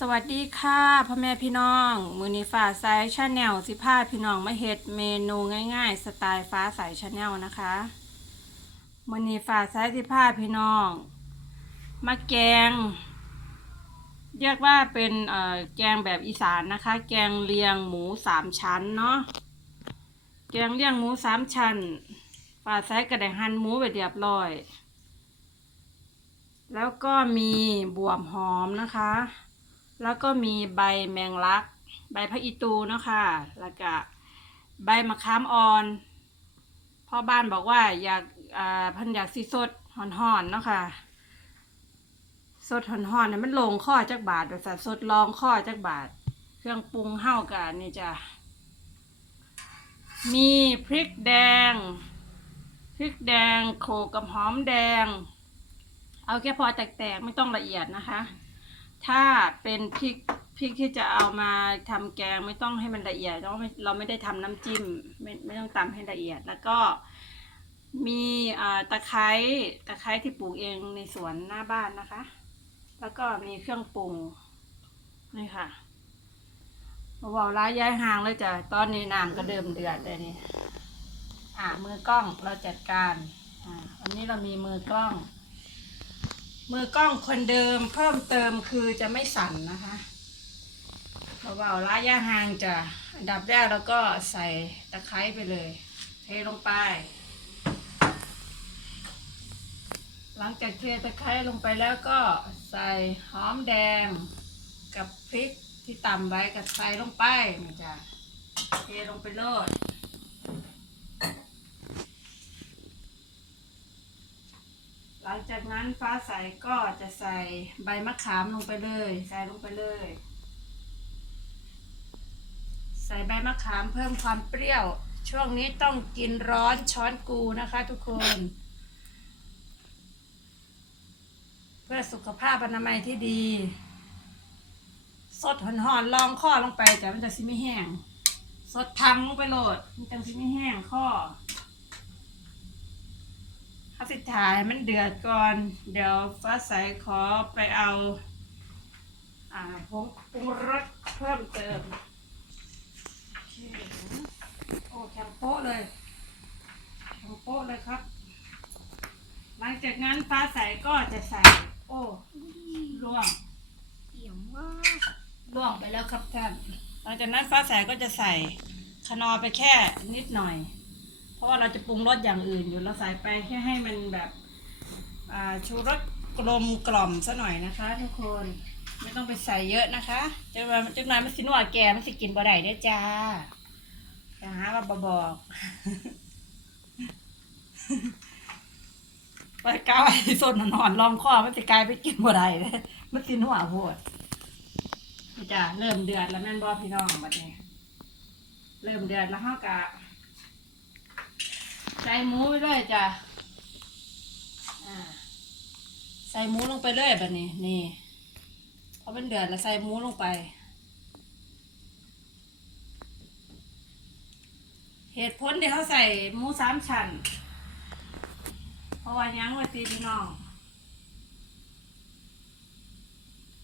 สวัสดีค่ะพ่อแม่พี่น้อง มือนีฟ้าใสชาแนลสิพาพี่น้องมาเฮ็ดเมนูง่าย ๆ สไตล์ฟ้าใสชาแนลนะคะ มือนีฟ้าใสสิพาพี่น้อง มาแกง เรียกว่าเป็นเอ่อแกงแบบอีสานนะคะ แกงเลียงหมูสามชั้นเนาะแกงเลียงหมูสามชั้นฟ้าใสกระไดหั่นหมูไปเรียบร้อย แล้วก็มีบวบหอมนะคะ แล้วก็มีใบแมงลัก ใบพระอิตูเนาะค่ะแล้วก็ใบมะขามอ่อนพ่อบ้านบอกว่าอยากอ่าพันอยากสิสดห่อนๆเนาะค่ะสดห่อนๆเนี่ยมันลงข้อจักบาทโดยสารสดลองข้อจักบาท เครื่องปรุงเห่ากันนี่จ้ะมีพริกแดง พริกแดงโขกกับหอมแดง เอาแค่พอแตกๆ ไม่ต้องละเอียดนะคะ ถ้าเป็นพริกพริกที่จะเอามาทำแกงไม่ต้องให้มันละเอียดเราไม่เราไม่ได้ทำน้ำจิ้มไม่ไม่ต้องตำให้ละเอียด แล้วก็มีตะไคร้ตะไคร้ที่ปลูกเองในสวนหน้าบ้านนะคะ แล้วก็มีเครื่องปรุงนี่ค่ะมาบอกร้ายย้ายห่างเลยจ้ะตอนนี้น้ำก็เดิมเดือดเลยนี่อ่ามือกล้องเราจัดการอ่าวันนี้เรามีมือกล้อง มือกล้องคนเดิมเพิ่มเติมคือจะไม่สั่นนะคะเบาๆระยะห่างจะอันดับแรกแล้วก็ใส่ตะไคร้ไปเลย เทลงไป หลังจากเทตะไคร้ลงไปแล้วก็ใส่หอมแดงกับพริกที่ตำไว้กับใส่ลงไปนี่จ้ะเทลงไปโลด ลังจากนั้นฟ้าใสก็จะใส่ใบมะขามลงไปเลย ใส่ลงไปเลย ใส่ใบมะขามเพิ่มความเปรี้ยว ช่วงนี้ต้องกินร้อนช้อนกูนะคะทุกคน เพื่อสุขภาพอนามัยที่ดี สดหอนๆลองข้อลงไปจ้ะมันจะสิไม่แห้ง สดทังลงไปโหลด มันจะสิไม่แห้งข้อ ข้าสิถ่ายมันเดือดก่อน เดี๋ยวฟ้าใสขอไปเอา อ่าผงปรุงรสเพิ่มเติมโอเคโอ้แข็งโป๊ะเลยแข็งโป๊ะเลยครับ หลังจากนั้นฟ้าใสก็จะใส่ โอ้ล่วงเสียงว่าล่วงไปแล้วครับท่าน หลังจากนั้นฟ้าใสก็จะใส่คนอไปแค่นิดหน่อย เพราะว่าเราจะปรุงรสอย่างอื่นอยู่เราใส่ไปแค่ให้มันแบบชูรสกลมกล่อมซะหน่อยนะคะ ทุกคนไม่ต้องไปใส่เยอะนะคะจังหวะจังหวะมันสินวดแกมันสิกินบ่ได้เด้อจ้าจะหาว่าบบอกไปก้าวไอ้ส้นหอนลองข้อมันจะกลายไปกินบ่ได้เลยมันสิหนวดโพดนี่จ้าเริ่มเดือดแล้วแม่นบ่พี่น้องบัดนี้ เริ่มเดือดแล้วเฮากะ ใส่หมูไปเลยจ้ะอ่าใส่หมูลงไปเลยแบบนี้ นี่พอเป็นเดือดแล้วใส่หมูลงไปเหตุผลที่เขาใส่หมูสามชั้นเพราะว่ายังว่าตีพี่น้อง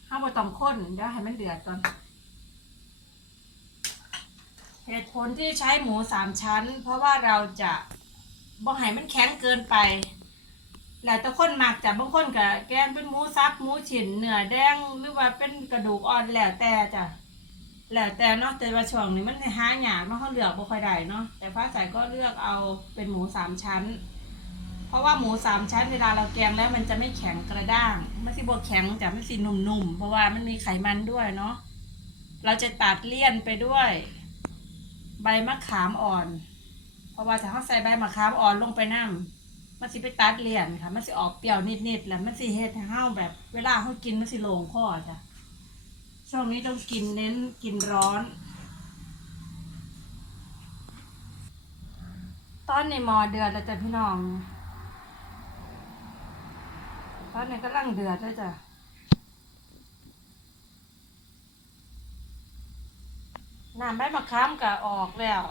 ข้าวบะต้องข้นเดี๋ยวให้มันเดือดก่อน เหตุผลที่ใช้หมูสามชั้น เพราะว่าเราจะ บ่ให้มันแข็งเกินไปแล้วแต่คนมักจะบางคนก็แกงเป็นหมูซับหมูฉินเนื้อแดงหรือว่าเป็นกระดูกอ่อนแล้วแต่จ้ะแล้วแต่เนาะแต่ว่าช่วงนี้มันหายากเนาะเขาเลือกบ่ค่อยได้เนาะแต่ฟ้าใสก็เลือกเอาเป็นหมูสามชั้น เพราะว่าหมูสามชั้นเวลาเราแกงแล้วมันจะไม่แข็งกระด้างมันสิบ่แข็งแต่มันสิหนุ่มๆเพราะว่ามันมีไขมันด้วยเนาะเราจะตัดเลี่ยนไปด้วย ใบมะขามอ่อน เพราะว่าถ้าเขาใส่ใบมะขามอ่อนลงไปน้ำมันสิไปตัดเลี่ยนค่ะ มันสิออกเปรี้ยวนิดๆแล้วมันสิเฮ็ดให้เฮาแบบ เวลาเขากินมันสิโลงคอจ้ะช่วงนี้ต้องกินเน้นกินร้อน ตอนในหมอเดือดแล้วจ้ะพี่น้อง ตอนนี้กำลังเดือดแล้วจ้ะน้ำใบมะขามก็ออกแล้ว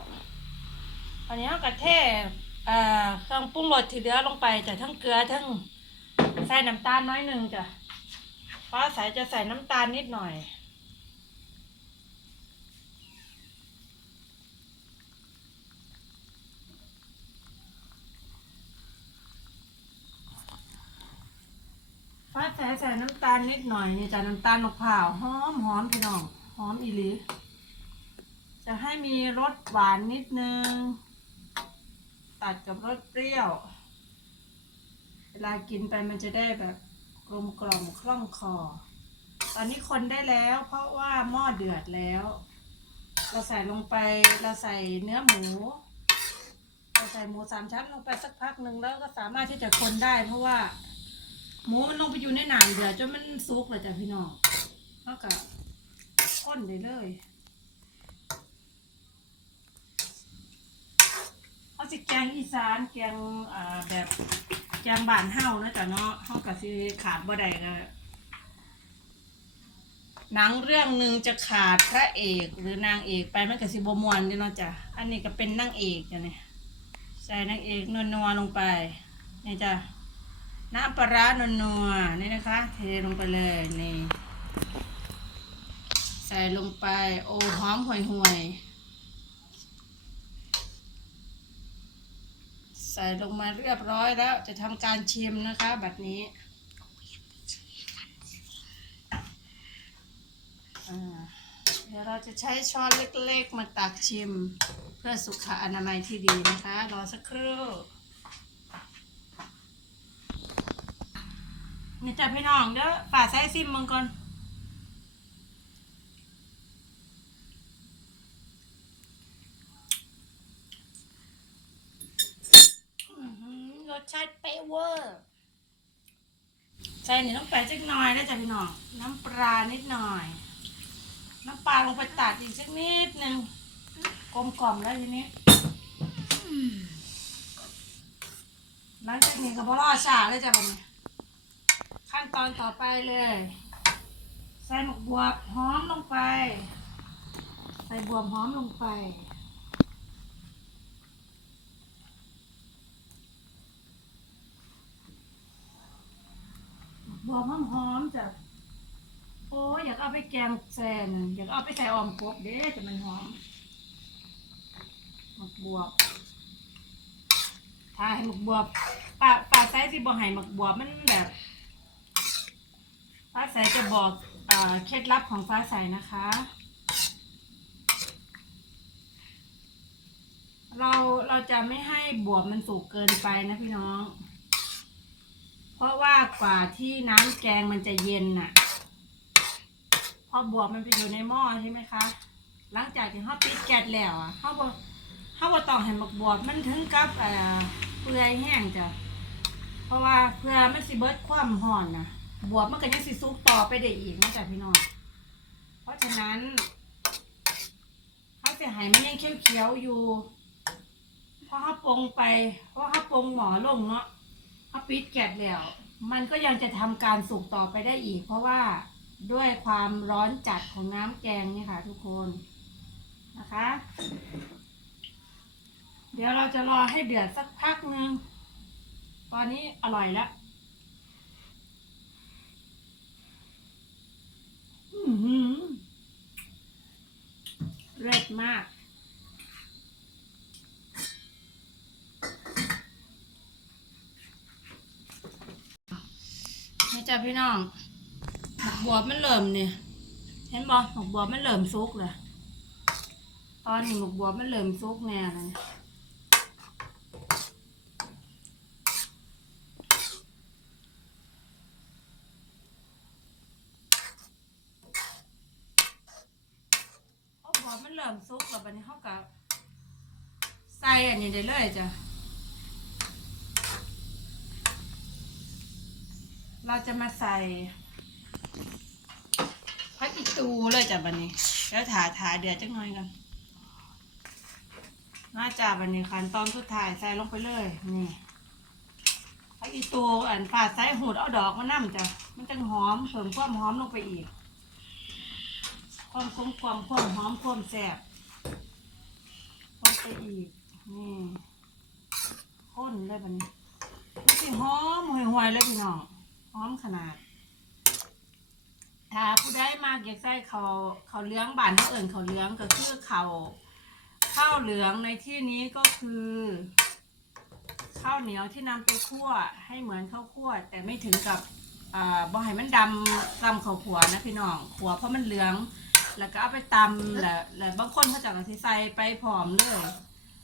รานนี้เอากระเทเอ่เครื่องปรุงรสที่เหลือลงไปจะทั้งเกลือทั้งใส่น้ำตาลน้อยหนึ่งจ้ะป้าส่จะใส่น้ำตาลนิดหน่อย ฟ้าใส่ใส่น้ำตาลนิดหน่อยนี่จะน้ำตาลมะพร้าวหอมหอมพี่น้องหอมอีหลีจะให้มีรสหวานนิดนึง ตัดกับรสเปรี้ยว เวลากินไปมันจะได้แบบกลมกล่อมคล่องคอ ตอนนี้คนได้แล้ว เพราะว่าหม้อเดือดแล้ว เราใส่ลงไปเราใส่เนื้อหมูเราใส่หมูสามชั้นลงไปสักพักหนึ่งแล้วก็สามารถที่จะคนได้ เพราะว่า หมูมันลงไปอยู่ในหนามเดือดจนมันสุกเลยจ้ะพี่น้องแล้วก็คนได้เลยเขา สิแกงอีสานแกงอ่าแบบแกงบ้านเฮานะจ๊ะเนาะเฮาก็สิขาดบ่ได้ก็หนังเรื่องหนึ่งจะขาดพระเอกหรือนางเอกไปมันก็สิบ่ม่วนเด้เนาะจ้ะอันนี้ก็เป็นนางเอกจ้ะเนี่ยใส่นางเอกนัวๆลงไปนี่จ้ะน้ำปลาร้านัวๆนี่นะคะ เทลงไปเลยนี่ใส่ลงไปโอ้หอมห่วยห่วยๆ ส่ลงมาเรียบร้อยแล้ว จะทำการชิมนะคะแบบนี้เดี๋ยวเราจะใช้ช้อนเล็กๆ มาตักชิม เพื่อสุขอนามัยที่ดีนะคะ รอสักครู่นี่จ้ะพี่น้องเด้อฝ่าใส่ซิมมังก่อนอื้อหือรส ชาติเป๊ะเวอร์ใส่นี่ต้องไปจักหน่อยนะจ้ะพี่น้องน้ำปลานิดหน่อย น้ำปลาลงไปตัดอีกสักนิดนึงกลมกล่อมแล้วทีนี้หลังจากนี้ก็บรอชาเลยจ้ะบัดนี้ขั้นตอนต่อไปเลย ใส่หมกบวบหอมลงไป ใส่บวบหอมลงไป บวบ หอมหอมจ้ะโอ้อยากเอาไปแกงแซนอยากเอาไปใส่ออมกบเด้จะมันหอมหมกบวบถ้าให้หมกบวบปลาปลาไซส์ที่บ่ให้หมกบวบมันแบบฟ้าใสจะบอกเออเคล็ดลับของฟ้าใสนะคะ เราเราจะไม่ให้บวบมันสุกเกินไปนะพี่น้อง เพราะว่ากว่าที่น้ำแกงมันจะเย็นน่ะ พอบวบมันไปอยู่ในหม้อใช่ไหมคะ หลังจากที่เขาปิดแก๊สแล้วอะเขาบอกเขาบอกต้องให้หมักบวบมันถึงกับเอ่อเปื่อยแห้งจ้ะเพราะว่าเพื่อมันสิเบิดความห่อนนะบวบมันก็ยังสิซุกต่อไปได้อีกนะจ๊ะพี่น้องเพราะฉะนั้นเขาจะให้มันยังเขียวๆอยู่เพราะเขาปรุงไป เพราะเขาปรุงหมอลงเนาะ เขาปิดแก๊สแล้ว มันก็ยังจะทำการสุกต่อไปได้อีก เพราะว่าด้วยความร้อนจัดของน้ำแกงนี่ค่ะ ทุกคนนะคะ เดี๋ยวเราจะรอให้เดือดสักพักหนึ่งตอนนี้อร่อยแล้วอื้อหือเลิศมาก จ้ะพี่น้องหมกบัวมันเริ่มเนี่ย เห็นบ่หมกบัวมันเริ่มซุกเลยตอนนี้หมกบัวมันเริ่มซุกแน่เลยมันเริ่มซุกแล้วบัดนี้เขาก็ใส่อันนี้ได้เลยจ้ะ เราจะมาใส่พักอีตูเลยจ้ะบัดนี้ แล้วถาถาเดือดจังหน่อยกันน่าจะบัดนี้ขั้นตอนสุดท้ายใส่ลงไปเลย นี่พักอีตูอันฝาดใส่หูดเอาดอกมานั่จ้ะมันจังหอมเพิ่มความหอมลงไปอีก ความคมความความหอมความแซ่บลงไปอีก นี่ข้นเลยบัดนี้มันสิหอมห่วยๆเลยพี่น้อง อมขนาด ถ้าผู้ได้มากอยากใส่เขาเขาเลื้องบานเขาเอิ่นเขาเลื้องก็คือเขาวข้าวเหลืองในที่นี้ก็คือข้าวเหนียวที่นำไปคั่วให้เหมือนข้าวคั่ว แต่ไม่ถึงกับบ่ให้มันดำซ้ำเขาวขัวนะพี่น้องขัวเพราะมันเหลือง แล้วก็เอาไปตำแล้วแล้วบางคนเขาจะเอาที่ใส่ไปผอมเลย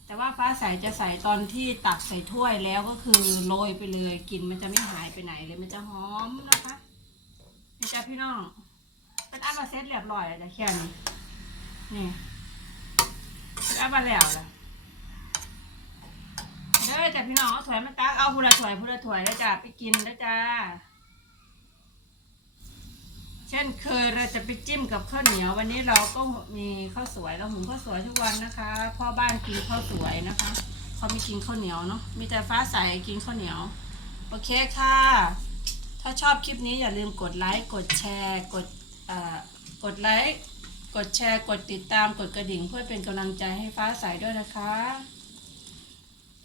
แต่ว่าฟ้าใสจะใส่ตอนที่ตักใส่ถ้วยแล้วก็คือโรยไปเลยกลินมันจะไม่หายไปไหนเลยมันจะหอมนะคะนี่จ้ะพี่น้องเป็นอันมาเซ็ตเรียบร้อยแล้วนะแค่นี้นี่เป็นอันมาแล้วละเด้อจ้ะพี่น้องเอาถ้วยมาตักเอาผู้ละถ้วยผู้ละถ้วยแล้วจ้ะไปกินแล้วจ้า เช่นเคยเราจะไปจิ้มกับข้าวเหนียว วันนี้เราก็มีข้าวสวยเราหุงข้าวสวยทุกวันนะคะพ่อบ้านกินข้าวสวยนะคะเขาไม่กินข้าวเหนียวเนาะมีแต่ฟ้าใสกินข้าวเหนียว โอเคค่ะ ถ้าชอบคลิปนี้อย่าลืมกดไลค์กดแชร์กดกดไลค์กดแชร์กดติดตามกดกระดิ่งเพื่อเป็นกำลังใจให้ฟ้าใสด้วยนะคะ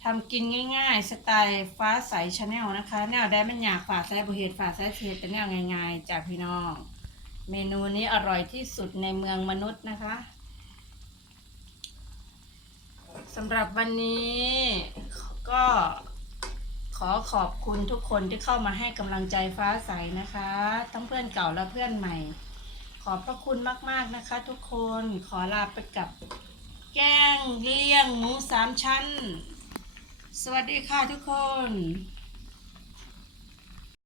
ทำกินง่ายๆ สไตล์ฟ้าใสชาแนลนะคะ แนวได้มันอยากฝากใส่บุเหตุฝากใส่เทเป็นแนวง่ายๆจากพี่น้อง เมนูนี้อร่อยที่สุดในเมืองมนุษย์นะคะสำหรับวันนี้ก็ขอขอบคุณทุกคนที่เข้ามาให้กำลังใจฟ้าใสนะคะ ทั้งเพื่อนเก่าและเพื่อนใหม่ ขอบพระคุณมากๆนะคะ ทุกคนขอลาไปกับแกงเลี่ยงหมูสามชั้น สวัสดีค่ะทุกคน